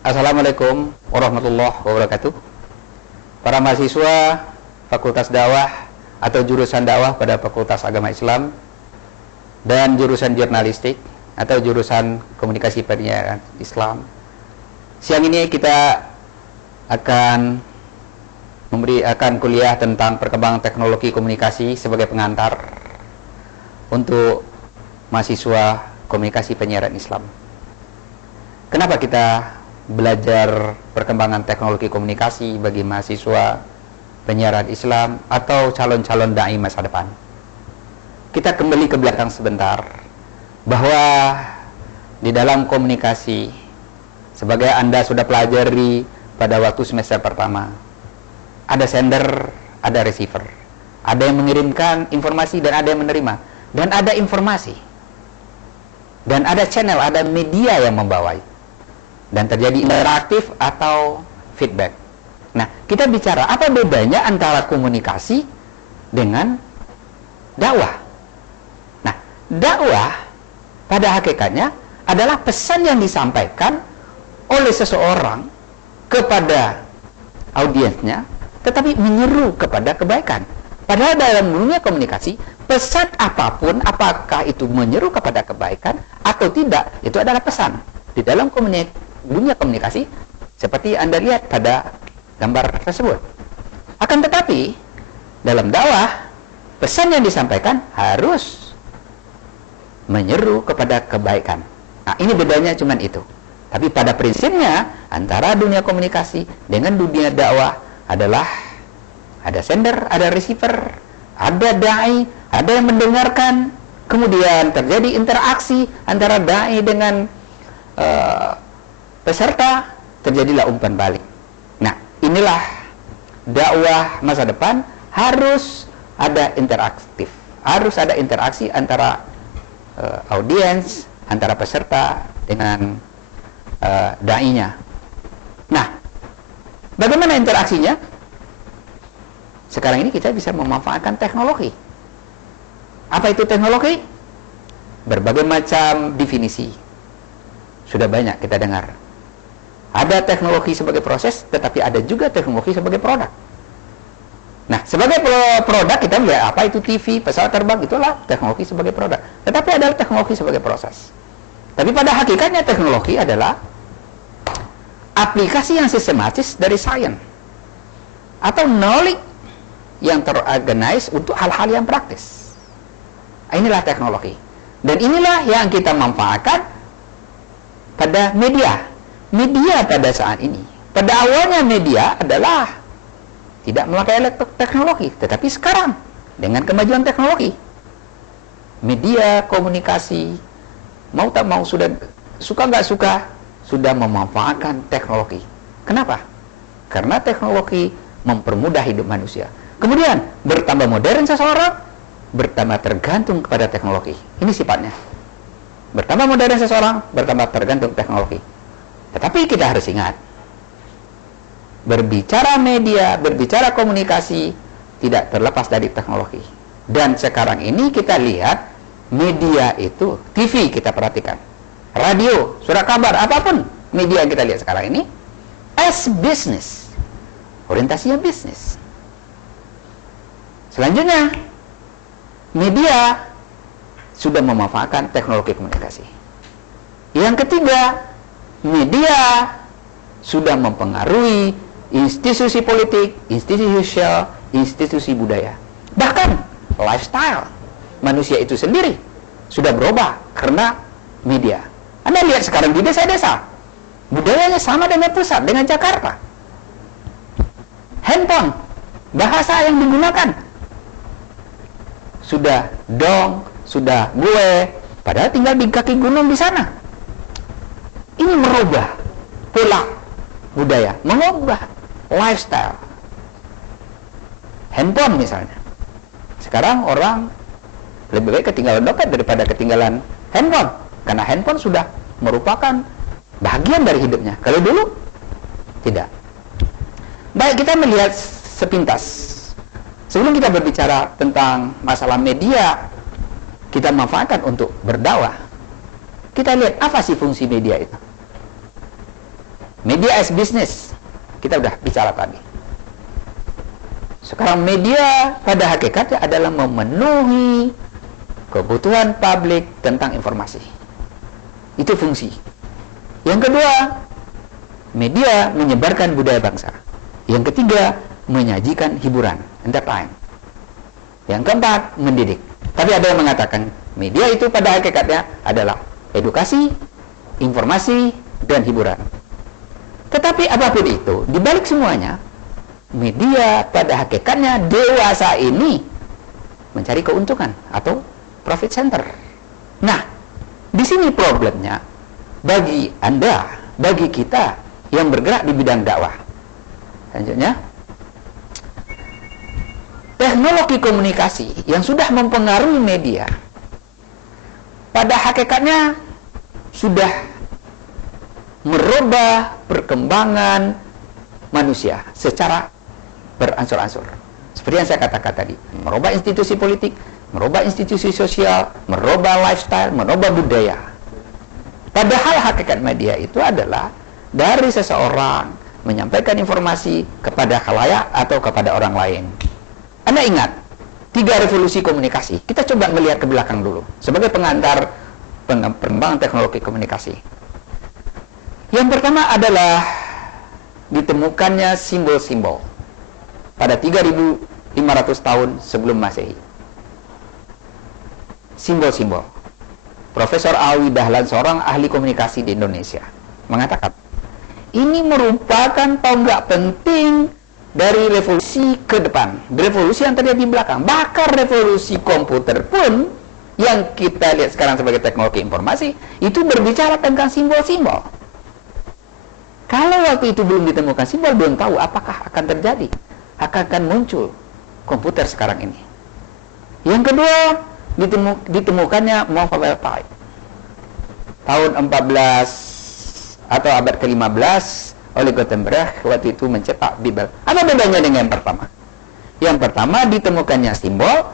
Assalamualaikum warahmatullahi wabarakatuh. Para mahasiswa Fakultas Dakwah atau jurusan dakwah pada Fakultas Agama Islam dan jurusan jurnalistik atau jurusan komunikasi penyiaran Islam. Siang ini kita akan kuliah tentang perkembangan teknologi komunikasi sebagai pengantar untuk mahasiswa komunikasi penyiaran Islam. Kenapa kita belajar perkembangan teknologi komunikasi bagi mahasiswa penyiaran Islam atau calon-calon dai masa depan? Kita kembali ke belakang sebentar, bahwa di dalam komunikasi, sebagai Anda sudah pelajari pada waktu semester pertama, ada sender, ada receiver, ada yang mengirimkan informasi dan ada yang menerima, dan ada informasi, dan ada channel, ada media yang membawa, dan terjadi interaktif atau feedback. Nah, kita bicara apa bedanya antara komunikasi dengan dakwah. Nah, dakwah pada hakikatnya adalah pesan yang disampaikan oleh seseorang kepada audiensnya, tetapi menyeru kepada kebaikan. Padahal dalam dunia komunikasi, pesan apapun, apakah itu menyeru kepada kebaikan atau tidak, itu adalah pesan. Di dalam dunia komunikasi, seperti Anda lihat pada gambar tersebut. Akan tetapi, dalam dakwah, pesan yang disampaikan harus menyeru kepada kebaikan. Nah, ini bedanya cuma itu. Tapi pada prinsipnya, antara dunia komunikasi dengan dunia dakwah adalah ada sender, ada receiver, ada dai, ada yang mendengarkan, kemudian terjadi interaksi antara dai dengan peserta, terjadilah umpan balik. Nah, inilah dakwah masa depan, harus ada interaktif, harus ada interaksi antara audiens, antara peserta dengan dai-nya. Nah, bagaimana interaksinya? Sekarang ini kita bisa memanfaatkan teknologi. Apa itu teknologi? Berbagai macam definisi sudah banyak kita dengar. Ada teknologi sebagai proses, tetapi ada juga teknologi sebagai produk. Nah, sebagai produk kita melihat apa itu TV, pesawat terbang, itulah teknologi sebagai produk. Tetapi ada teknologi sebagai proses. Tapi pada hakikatnya teknologi adalah aplikasi yang sistematis dari sains atau knowledge yang terorganize untuk hal-hal yang praktis. Inilah teknologi. Dan inilah yang kita manfaatkan pada media. Media pada saat ini, pada awalnya media adalah tidak memakai teknologi, tetapi sekarang dengan kemajuan teknologi, media komunikasi mau tak mau, sudah suka nggak suka, sudah memanfaatkan teknologi. Kenapa? Karena teknologi mempermudah hidup manusia. Kemudian bertambah modern seseorang, bertambah tergantung kepada teknologi. Ini sifatnya. Bertambah modern seseorang, bertambah tergantung teknologi. Tetapi kita harus ingat, berbicara media, berbicara komunikasi tidak terlepas dari teknologi. Dan sekarang ini kita lihat media itu, TV kita perhatikan, radio, surat kabar, apapun media yang kita lihat sekarang ini as business, orientasinya bisnis. Selanjutnya, media sudah memanfaatkan teknologi komunikasi. Yang ketiga, media sudah mempengaruhi institusi politik, institusi sosial, institusi budaya. Bahkan lifestyle manusia itu sendiri sudah berubah karena media. Anda lihat sekarang di desa-desa, budayanya sama dengan pusat, dengan Jakarta. Handphone, bahasa yang digunakan sudah dong, sudah gue, padahal tinggal di kaki gunung di sana. Ini merubah pola budaya, mengubah lifestyle. Handphone misalnya, sekarang orang lebih baik ketinggalan dompet daripada ketinggalan handphone, karena handphone sudah merupakan bagian dari hidupnya. Kalau dulu tidak. Baik, kita melihat sepintas. Sebelum kita berbicara tentang masalah media kita manfaatkan untuk berdakwah, kita lihat apa sih fungsi media itu. Media as business, kita udah bicara tadi. Sekarang media pada hakikatnya adalah memenuhi kebutuhan publik tentang informasi. Itu fungsi. Yang kedua, media menyebarkan budaya bangsa. Yang ketiga, menyajikan hiburan, entertain. Yang keempat, mendidik. Tapi ada yang mengatakan media itu pada hakikatnya adalah edukasi, informasi, dan hiburan. Tetapi apapun itu, di balik semuanya, media pada hakikatnya dewasa ini mencari keuntungan atau profit center. Nah, di sini problemnya bagi Anda, bagi kita yang bergerak di bidang dakwah. Selanjutnya, teknologi komunikasi yang sudah mempengaruhi media pada hakikatnya sudah merubah perkembangan manusia secara beransur-ansur. Seperti yang saya katakan tadi, merubah institusi politik, merubah institusi sosial, merubah lifestyle, merubah budaya. Padahal hakikat media itu adalah dari seseorang menyampaikan informasi kepada khalayak atau kepada orang lain. Anda ingat 3 revolusi komunikasi. Kita coba melihat ke belakang dulu sebagai pengantar perkembangan teknologi komunikasi. Yang pertama adalah ditemukannya simbol-simbol pada 3.500 tahun sebelum Masehi. Simbol-simbol. Profesor Alwi Dahlan, seorang ahli komunikasi di Indonesia, mengatakan ini merupakan tonggak penting dari revolusi ke depan, revolusi yang terjadi di belakang. Bahkan revolusi komputer pun yang kita lihat sekarang sebagai teknologi informasi itu berbicara tentang simbol-simbol. Kalau waktu itu belum ditemukan simbol, belum tahu apakah akan terjadi, akan muncul komputer sekarang ini. Yang kedua, ditemukannya mobile type. Tahun 14 atau abad ke-15 oleh Gutenberg waktu itu mencetak Bible. Apa bedanya dengan yang pertama? Yang pertama ditemukannya simbol,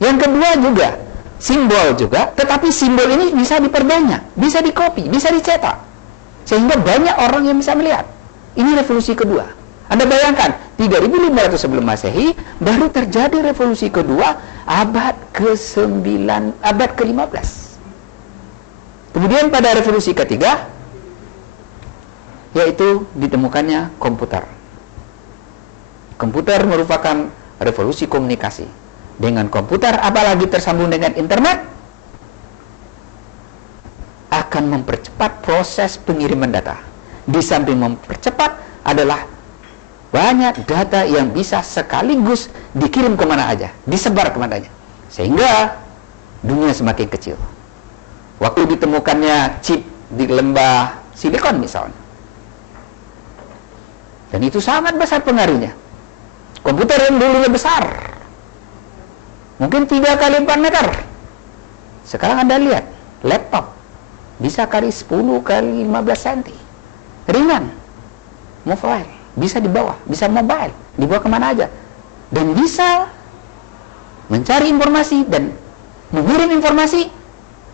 yang kedua juga simbol juga, tetapi simbol ini bisa diperbanyak, bisa dikopi, bisa dicetak. Sehingga banyak orang yang bisa melihat. Ini revolusi kedua. Anda bayangkan, 3.500 sebelum Masehi, baru terjadi revolusi kedua abad ke-9, abad ke-15. Kemudian pada revolusi ketiga, yaitu ditemukannya komputer. Komputer merupakan revolusi komunikasi. Dengan komputer, apalagi tersambung dengan internet, akan mempercepat proses pengiriman data. Di samping mempercepat adalah banyak data yang bisa sekaligus dikirim kemana aja, disebar kemana aja, sehingga dunia semakin kecil. Waktu ditemukannya chip di lembah silikon misalnya, dan itu sangat besar pengaruhnya. Komputer yang dulunya besar, mungkin 3 kali 4 meter, sekarang Anda lihat laptop bisa kali 10 kali 15 cm, ringan, mobile, bisa dibawa, bisa mobile, dibawa kemana aja, dan bisa mencari informasi dan mengirim informasi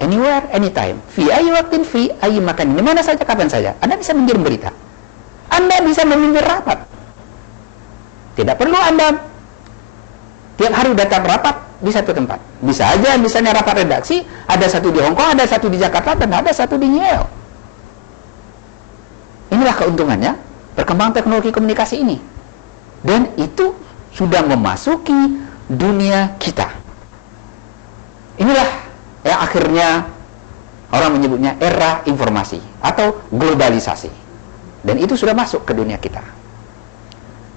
anywhere, anytime, via waktu, via makan, di mana saja, kapan saja. Anda bisa mengirim berita, Anda bisa memimpin rapat, tidak perlu Anda tiap hari datang rapat di satu tempat. Bisa aja misalnya rapat redaksi, ada satu di Hong Kong, ada satu di Jakarta, dan ada satu di New York. Inilah keuntungannya perkembangan teknologi komunikasi ini. Dan itu sudah memasuki dunia kita. Inilah yang akhirnya orang menyebutnya era informasi atau globalisasi. Dan itu sudah masuk ke dunia kita.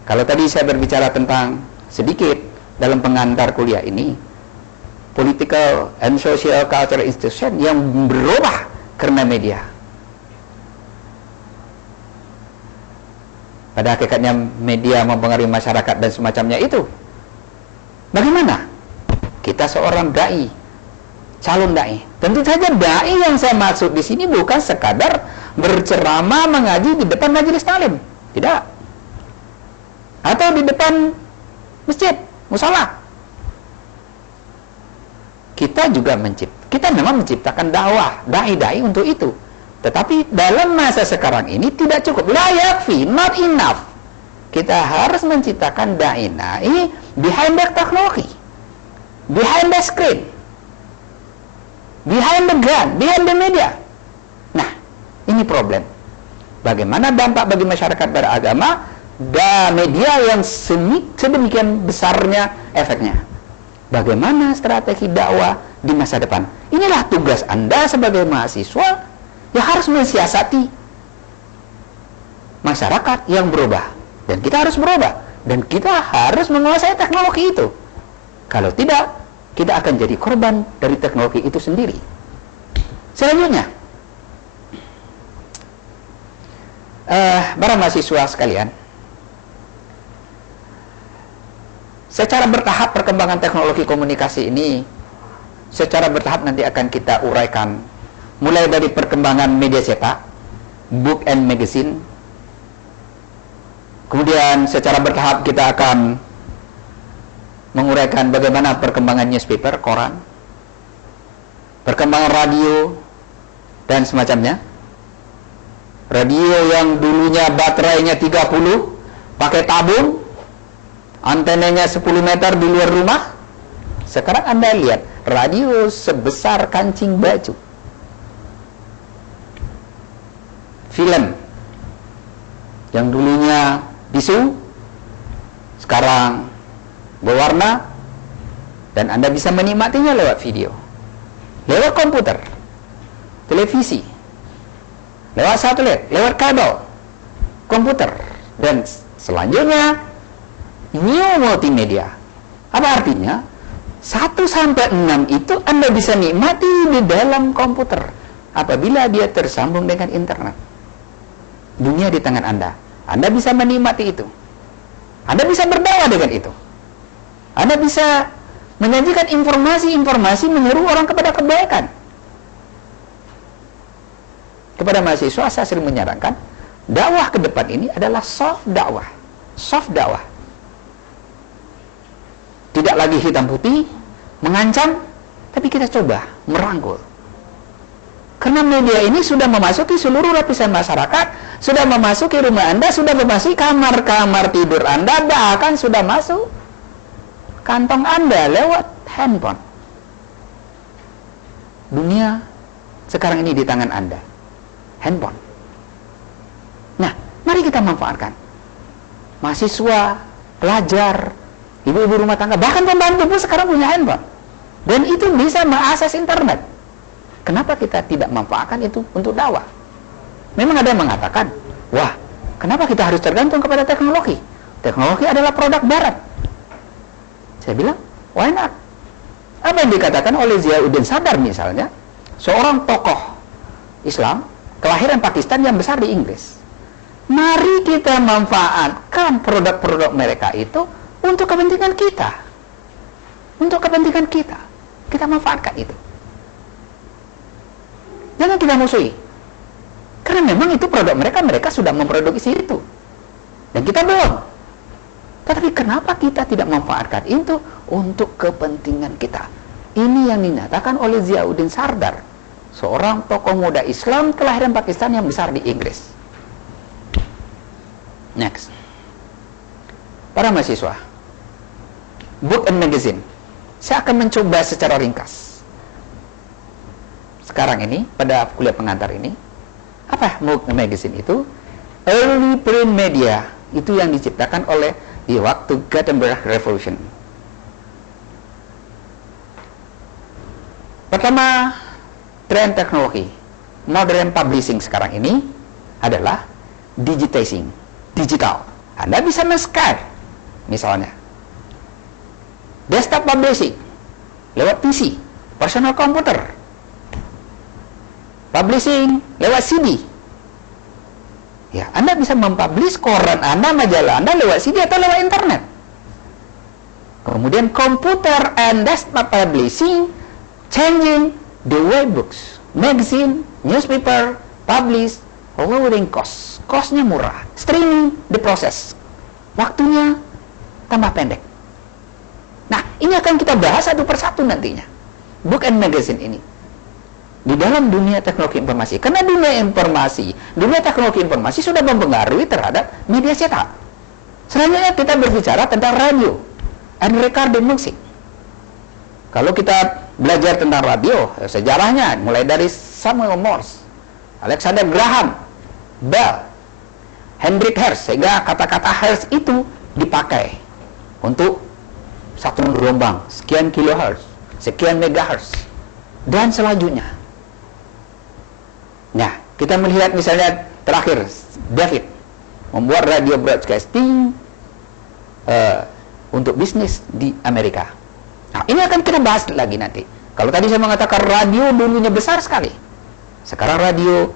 Kalau tadi saya berbicara tentang sedikit dalam pengantar kuliah ini, political and social cultural institution yang berubah karena media. Pada hakikatnya media mempengaruhi masyarakat dan semacamnya itu. Bagaimana? Kita seorang dai, calon dai. Tentu saja dai yang saya maksud di sini bukan sekadar berceramah mengaji di depan majelis taklim, tidak. Atau di depan masjid, musalah. Kita juga kita memang menciptakan dakwah, dai-dai untuk itu. Tetapi dalam masa sekarang ini tidak cukup. La yakfi, not enough. Kita harus menciptakan dai behind the technology, behind the screen, behind the gun, behind the media. Nah, ini problem. Bagaimana dampak bagi masyarakat beragama dan media yang sedemikian besarnya efeknya? Bagaimana strategi dakwah di masa depan? Inilah tugas Anda sebagai mahasiswa yang harus mensiasati masyarakat yang berubah. Dan kita harus berubah. Dan kita harus menguasai teknologi itu. Kalau tidak, kita akan jadi korban dari teknologi itu sendiri. Selanjutnya, para mahasiswa sekalian, secara bertahap perkembangan teknologi komunikasi ini secara bertahap nanti akan kita uraikan, mulai dari perkembangan media cetak, book and magazine. Kemudian secara bertahap kita akan menguraikan bagaimana perkembangan newspaper, koran, perkembangan radio dan semacamnya. Radio yang dulunya baterainya 30, pakai tabung, antenanya 10 meter di luar rumah. Sekarang Anda lihat, radio sebesar kancing baju. Film yang dulunya bisu, sekarang berwarna, dan Anda bisa menikmatinya lewat video, lewat komputer, televisi, lewat satelit, lewat kabel, komputer, dan selanjutnya new multimedia. Apa artinya? 1-6 itu Anda bisa nikmati di dalam komputer apabila dia tersambung dengan internet. Dunia di tangan Anda. Anda bisa menikmati itu. Anda bisa berdakwah dengan itu. Anda bisa menyajikan informasi-informasi menyeru orang kepada kebaikan. Kepada mahasiswa saya sering menyarankan, dakwah ke depan ini adalah soft dakwah. Soft dakwah. Tidak lagi hitam putih, mengancam, tapi kita coba merangkul. Karena media ini sudah memasuki seluruh lapisan masyarakat, sudah memasuki rumah Anda, sudah memasuki kamar-kamar tidur Anda, bahkan sudah masuk kantong Anda lewat handphone. Dunia sekarang ini di tangan Anda. Handphone. Nah, mari kita manfaatkan. Mahasiswa, pelajar, ibu-ibu rumah tangga, bahkan pembantu pun sekarang punya handphone. Dan itu bisa mengakses internet. Kenapa kita tidak manfaatkan itu untuk dakwah? Memang ada yang mengatakan, wah, kenapa kita harus tergantung kepada teknologi? Teknologi adalah produk barat. Saya bilang, why not? Apa yang dikatakan oleh Ziauddin Sadar misalnya, seorang tokoh Islam, kelahiran Pakistan yang besar di Inggris. Mari kita manfaatkan produk-produk mereka itu untuk kepentingan kita. Untuk kepentingan kita. Kita manfaatkan itu. Jangan kita musuhi. Karena memang itu produk mereka, mereka sudah memproduksi itu. Dan kita belum. Tetapi kenapa kita tidak memanfaatkan itu untuk kepentingan kita? Ini yang dinyatakan oleh Ziauddin Sardar, seorang tokoh muda Islam kelahiran Pakistan yang besar di Inggris. Next. Para mahasiswa, book and magazine. Saya akan mencoba secara ringkas. Sekarang ini, pada kuliah pengantar ini, apa book and magazine itu? Early print media. Itu yang diciptakan oleh di waktu Gutenberg Revolution. Pertama, tren teknologi. Modern publishing sekarang ini adalah digitizing, digital. Anda bisa men-scan, misalnya. Desktop publishing, lewat PC, personal computer. Publishing, lewat CD. Ya, Anda bisa mempublish koran Anda, majalah Anda lewat CD atau lewat internet. Kemudian computer and desktop publishing changing the way books, magazine, newspaper, publish, lowering cost. Costnya murah. Streaming the process. Waktunya tambah pendek. Nah, ini akan kita bahas satu persatu nantinya. Book and magazine ini. di dalam dunia teknologi informasi. Karena dunia teknologi informasi sudah mempengaruhi terhadap media cetak. Selanjutnya kita berbicara tentang radio and recording music. Kalau kita belajar tentang radio, sejarahnya mulai dari Samuel Morse, Alexander Graham Bell, Hendrik Hertz, sehingga kata-kata Hertz itu dipakai untuk satu gelombang sekian kilohertz, sekian megahertz, dan selanjutnya. Nah, kita melihat misalnya terakhir David membuat radio broadcasting untuk bisnis di Amerika. Nah, ini akan kita bahas lagi nanti. Kalau tadi saya mengatakan radio dulunya besar sekali, sekarang radio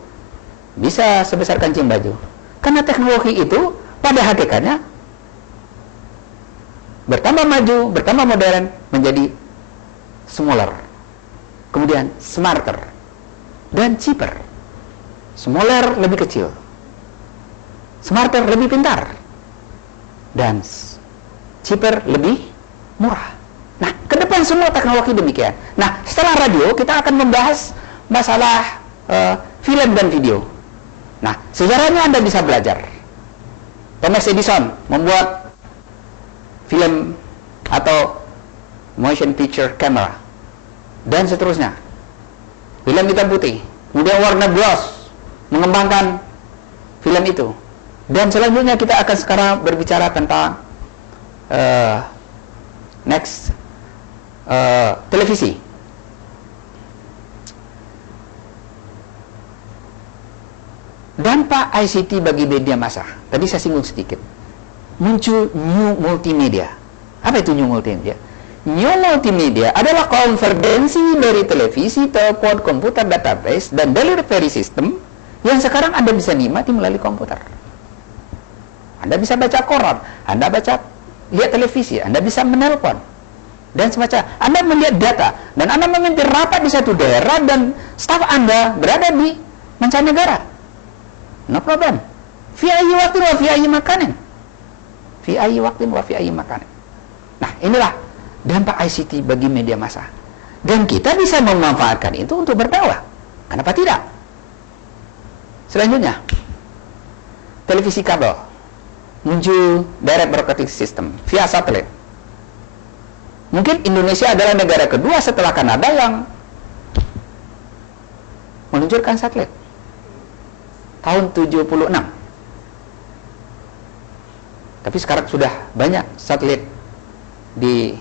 bisa sebesar kancing baju. Karena teknologi itu pada hakikatnya bertambah maju, bertambah modern, menjadi smaller, kemudian smarter, dan cheaper. Smaller lebih kecil, smarter lebih pintar, dan cheaper lebih murah. Nah, ke depan semua teknologi demikian. Nah, setelah radio kita akan membahas masalah film dan video. Nah, sejarahnya Anda bisa belajar. Thomas Edison membuat film atau motion picture camera dan seterusnya, film hitam putih. Kemudian Warner Bros mengembangkan film itu, dan selanjutnya kita akan sekarang berbicara tentang televisi. Dampak ICT bagi media massa, tadi saya singgung sedikit. Muncul new multimedia. Apa itu new multimedia? New multimedia adalah konvergensi dari televisi, telepon, komputer, database, dan delivery system yang sekarang Anda bisa nikmati melalui komputer. Anda bisa baca koran, Anda lihat televisi, Anda bisa menelpon, dan semacam. Anda melihat data, dan Anda memimpin rapat di satu daerah, dan staf Anda berada di mancanegara. No problem. Fi ayyi waqtin wa fi ayyi makanin. Fi ayyi waqtin wa fi ayyi makanin. Nah, inilah dampak ICT bagi media massa. Dan kita bisa memanfaatkan itu untuk berdakwah. Kenapa tidak? Selanjutnya, televisi kabel. Muncul direct broadcasting system via satelit. Mungkin Indonesia adalah negara kedua setelah Kanada yang meluncurkan satelit. Tahun 76. Tapi sekarang sudah banyak satelit di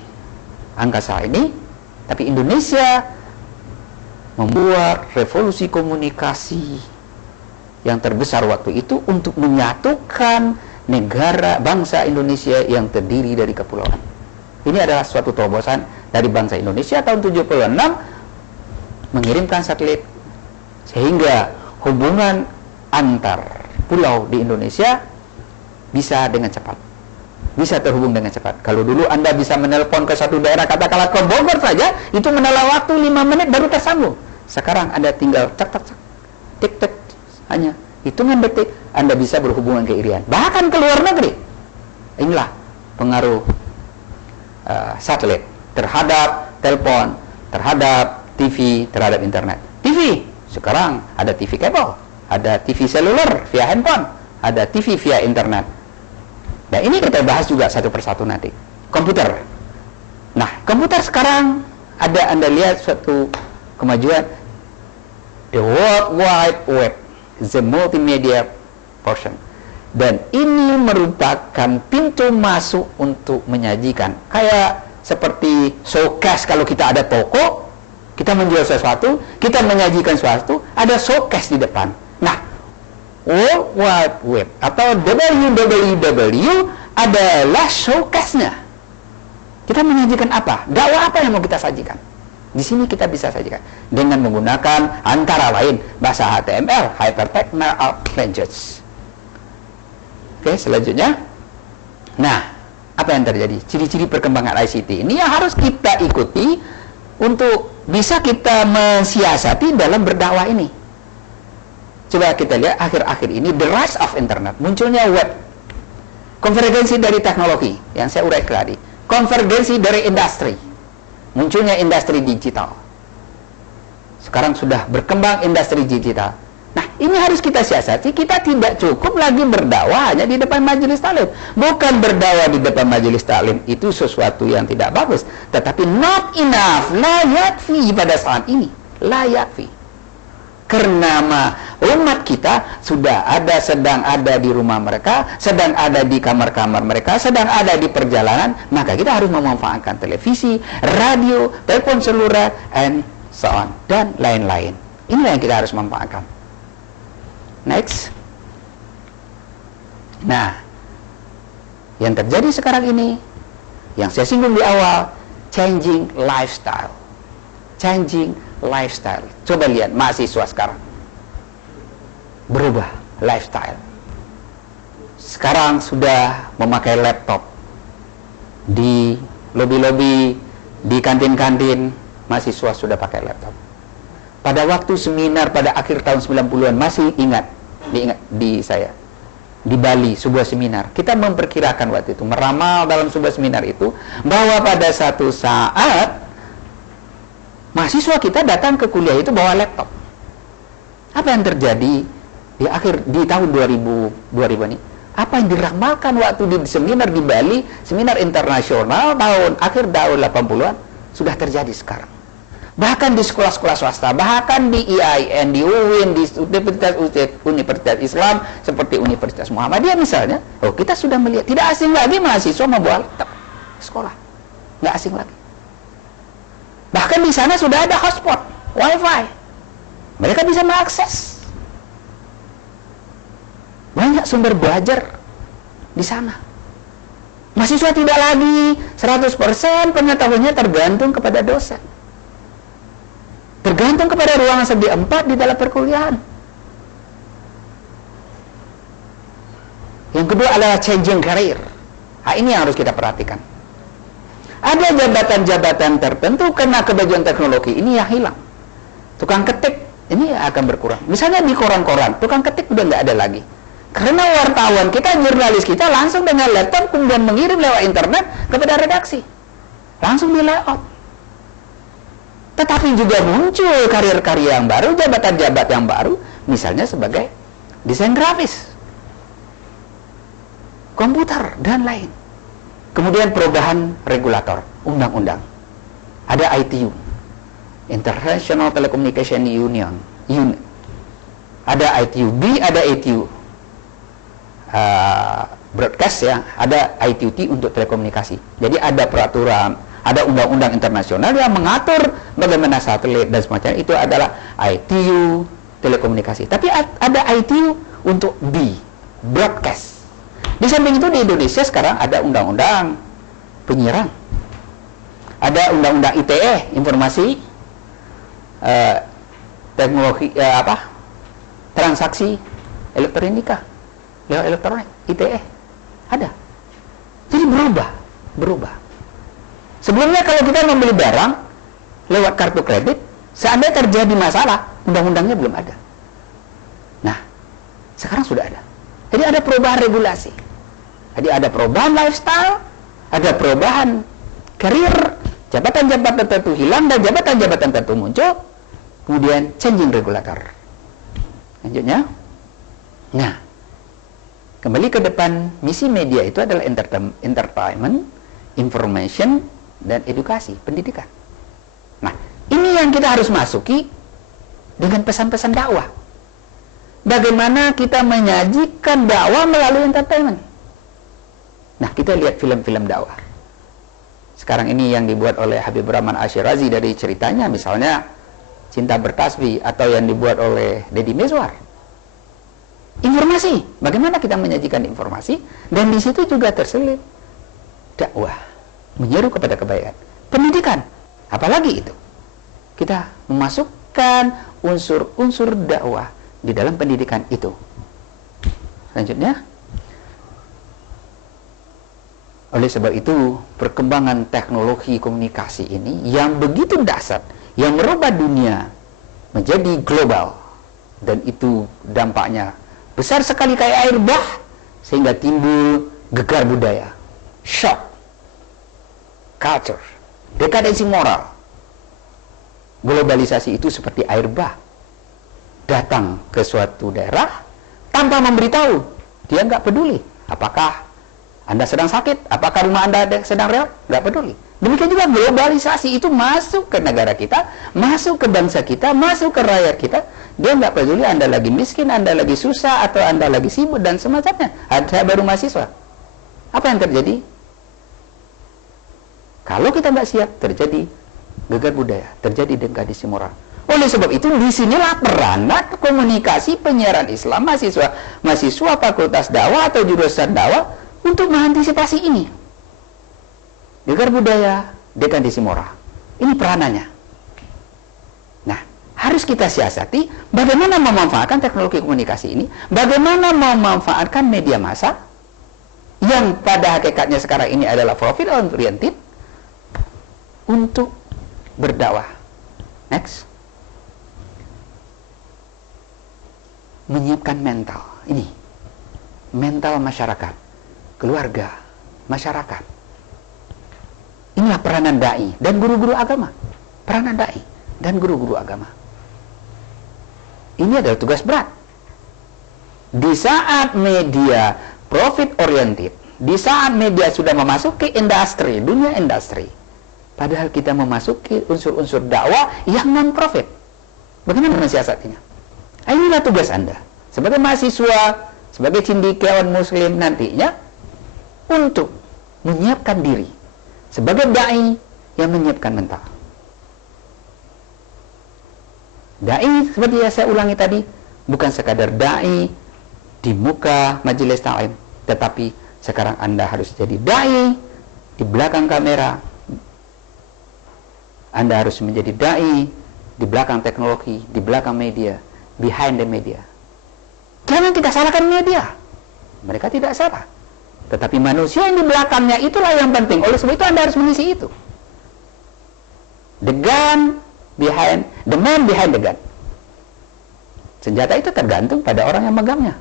angkasa ini. Tapi Indonesia membuat revolusi komunikasi yang terbesar waktu itu untuk menyatukan negara bangsa Indonesia yang terdiri dari kepulauan. Ini adalah suatu terobosan dari bangsa Indonesia tahun 76 mengirimkan satelit, sehingga hubungan antar pulau di Indonesia bisa dengan cepat, bisa terhubung dengan cepat. Kalau dulu Anda bisa menelpon ke satu daerah, katakanlah ke Bogor saja, itu menelan waktu 5 menit baru tersambung. Sekarang Anda tinggal cek, tik, hanya hitungan detik Anda bisa berhubungan ke Irian, bahkan ke luar negeri. Inilah pengaruh satelit terhadap telepon, terhadap TV, terhadap internet. TV, sekarang ada TV kabel, ada TV seluler via handphone, ada TV via internet. Nah, ini kita bahas juga satu persatu nanti. Komputer. Nah, komputer sekarang ada, Anda lihat suatu kemajuan, the World Wide Web, the multimedia portion. Dan ini merupakan pintu masuk untuk menyajikan. Kayak seperti showcase, kalau kita ada toko, kita menjual sesuatu, kita menyajikan sesuatu, ada showcase di depan. Nah, World Wide Web atau WWW adalah showcase-nya. Kita menyajikan apa? Dakwah apa yang mau kita sajikan? Di sini kita bisa sajikan dengan menggunakan antara lain bahasa HTML, Hypertext Markup Language. Oke, selanjutnya. Nah, apa yang terjadi? Ciri-ciri perkembangan ICT ini yang harus kita ikuti untuk bisa kita mensiasati dalam berdakwah ini. Coba kita lihat akhir-akhir ini, the rise of internet, munculnya web, konvergensi dari teknologi yang saya uraikan tadi, konvergensi dari industri, munculnya industri digital, Sekarang sudah berkembang industri digital. Nah, ini harus kita siasati. Kita tidak cukup lagi berdakwah hanya di depan majelis taklim. Bukan berdakwah di depan majelis taklim itu sesuatu yang tidak bagus, tetapi not enough, la yakfi pada saat ini. La yakfi. Karena umat kita sudah ada, sedang ada di rumah mereka, sedang ada di kamar-kamar mereka, sedang ada di perjalanan, maka kita harus memanfaatkan televisi, radio, telepon seluler, and so on, dan lain-lain. Inilah yang kita harus manfaatkan. Next. Nah, yang terjadi sekarang ini, yang saya singgung di awal, changing lifestyle. Changing lifestyle. Coba lihat mahasiswa sekarang. Berubah lifestyle. Sekarang sudah memakai laptop. Di lobi-lobi, di kantin-kantin, mahasiswa sudah pakai laptop. Pada waktu seminar pada akhir tahun 90-an, masih ingat di saya, di Bali, sebuah seminar, kita memperkirakan waktu itu, meramal dalam sebuah seminar itu, bahwa pada satu saat mahasiswa kita datang ke kuliah itu bawa laptop. Apa yang terjadi di tahun 2000 ini? Apa yang diramalkan waktu di seminar di Bali, seminar internasional akhir tahun 80-an, sudah terjadi sekarang. Bahkan di sekolah-sekolah swasta, bahkan di IAIN, di UIN, di Universitas Islam, seperti Universitas Muhammadiyah misalnya, kita sudah melihat, tidak asing lagi mahasiswa membawa laptop sekolah. Nggak asing lagi. Bahkan di sana sudah ada hotspot, wifi. Mereka bisa mengakses. Banyak sumber belajar di sana. Mahasiswa tidak lagi 100% pengetahuannya tergantung kepada dosen. Tergantung kepada ruangan segi 4 di dalam perkuliahan. Yang kedua adalah changing career. Nah, ini yang harus kita perhatikan. Ada jabatan-jabatan tertentu karena kemajuan teknologi ini yang hilang. Tukang ketik ini akan berkurang. Misalnya di koran-koran, tukang ketik udah nggak ada lagi. Karena wartawan kita, jurnalis kita langsung dengan laptop kemudian mengirim lewat internet kepada redaksi. Langsung di layout. Tetapi juga muncul karir-karir yang baru, jabatan-jabatan yang baru, misalnya sebagai desain grafis, komputer, dan lain. Kemudian perubahan regulator, undang-undang. Ada ITU, International Telecommunication Union. Ada ITU-B, ada ITU broadcast ya, ada ITU-T untuk telekomunikasi. Jadi ada peraturan, ada undang-undang internasional yang mengatur bagaimana satelit dan semacamnya, itu adalah ITU telekomunikasi. Tapi ada ITU untuk B, broadcast. Di samping itu di Indonesia sekarang ada undang-undang penyiaran. Ada undang-undang ITE, informasi teknologi transaksi elektronika lewat elektronik, ITE. Ada. Jadi berubah. Sebelumnya kalau kita membeli barang lewat kartu kredit, seandainya terjadi masalah, undang-undangnya belum ada. Nah, sekarang sudah ada. Jadi ada perubahan regulasi. Jadi ada perubahan lifestyle, ada perubahan karir, jabatan-jabatan tertentu hilang dan jabatan-jabatan tertentu muncul, kemudian changing regulator. Lanjutnya. Nah, kembali ke depan, misi media itu adalah entertainment, information, dan edukasi, pendidikan. Nah, ini yang kita harus masuki dengan pesan-pesan dakwah. Bagaimana kita menyajikan dakwah melalui entertainment. Nah, kita lihat film-film dakwah. Sekarang ini yang dibuat oleh Habib Rahman Asyirazi dari ceritanya, misalnya Cinta Bertasbih, atau yang dibuat oleh Deddy Mezwar. Informasi, bagaimana kita menyajikan informasi, dan di situ juga terselip dakwah, menyeru kepada kebaikan. Pendidikan, apalagi itu. Kita memasukkan unsur-unsur dakwah di dalam pendidikan itu. Selanjutnya, oleh sebab itu, perkembangan teknologi komunikasi ini yang begitu dahsyat, yang merubah dunia menjadi global, dan itu dampaknya besar sekali kayak air bah, sehingga timbul gegar budaya, shock, culture, dekadensi moral, globalisasi itu seperti air bah. Datang ke suatu daerah tanpa memberitahu. Dia nggak peduli. Apakah Anda sedang sakit? Apakah rumah Anda sedang reot? Nggak peduli. Demikian juga globalisasi itu masuk ke negara kita, masuk ke bangsa kita, masuk ke rakyat kita. Dia nggak peduli Anda lagi miskin, Anda lagi susah, atau Anda lagi sibuk, dan semacamnya. Saya baru mahasiswa. Apa yang terjadi? Kalau kita nggak siap, terjadi gegar budaya, terjadi degradasi moral. Oleh sebab itu, disinilah peranan komunikasi penyiaran Islam, mahasiswa fakultas dakwah atau jurusan dakwah untuk mengantisipasi ini. Gegar budaya, degradasi moral. Ini peranannya. Nah, harus kita siasati bagaimana memanfaatkan teknologi komunikasi ini, bagaimana memanfaatkan media massa yang pada hakikatnya sekarang ini adalah profit oriented untuk berdakwah. Next. Menyiapkan mental. Ini mental masyarakat, keluarga, masyarakat. Inilah peranan dai dan guru-guru agama. Peranan dai dan guru-guru agama. Ini adalah tugas berat. Di saat media profit oriented, di saat media sudah memasuki industri, dunia industri, padahal kita memasuki unsur-unsur dakwah yang non-profit. Bagaimana mensiasatinya? Inilah tugas Anda sebagai mahasiswa, sebagai cendekiawan muslim nantinya, untuk menyiapkan diri sebagai dai yang menyiapkan mental. Dai, seperti yang saya ulangi tadi, bukan sekadar dai di muka majelis ta'lim, tetapi sekarang Anda harus jadi dai di belakang kamera. Anda harus menjadi dai di belakang teknologi, di belakang media, behind the media. Jangan kita salahkan media. Mereka tidak salah. Tetapi manusia yang di belakangnya itulah yang penting. Oleh sebab itu Anda harus mengisi itu. The gun behind, the man behind the gun. Senjata itu tergantung pada orang yang megangnya.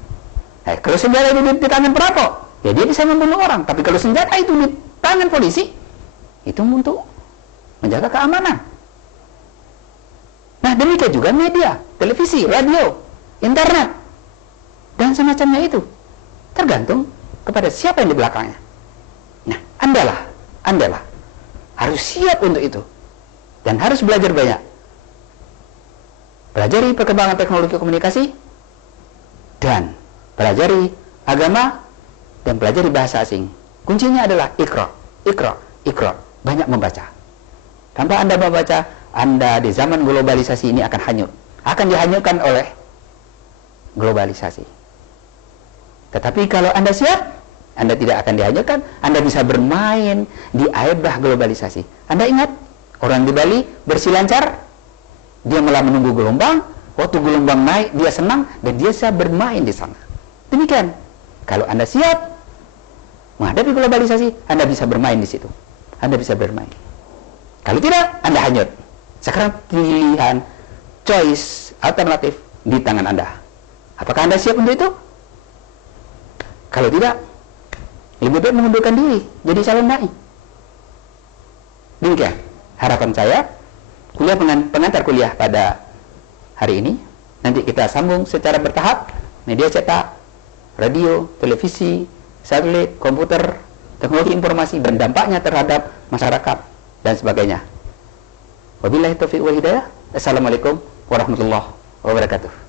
Kalau senjata itu di tangan perampok, ya dia bisa membunuh orang. Tapi kalau senjata itu di tangan polisi, itu untuk menjaga keamanan. Nah, demikian juga media, televisi, radio, internet, dan semacamnya itu. Tergantung kepada siapa yang di belakangnya. Nah, Andalah harus siap untuk itu. Dan harus belajar banyak. Pelajari perkembangan teknologi komunikasi, dan pelajari agama, dan pelajari bahasa asing. Kuncinya adalah ikra. Banyak membaca. Tanpa Anda membaca, Anda di zaman globalisasi ini akan hanyut. Akan dihanyutkan oleh globalisasi. Tetapi kalau Anda siap, Anda tidak akan dihanyutkan. Anda bisa bermain di air bah globalisasi. Anda ingat, orang di Bali berselancar, dia malah menunggu gelombang. Waktu gelombang naik, dia senang, dan dia bisa bermain di sana. Demikian, kalau Anda siap menghadapi globalisasi, Anda bisa bermain di situ. Anda bisa bermain. Kalau tidak, Anda hanyut. Sekarang pilihan, choice, alternatif di tangan Anda. Apakah Anda siap untuk itu? Kalau tidak, lebih baik mengundurkan diri jadi calon dai. Demikian harapan saya. Pengantar kuliah pada hari ini. Nanti kita sambung secara bertahap. Media cetak, radio, televisi, satelit, komputer, teknologi informasi, dan dampaknya terhadap masyarakat dan sebagainya. Wabillahi taufiq wal hidayah. Assalamualaikum warahmatullahi wabarakatuh.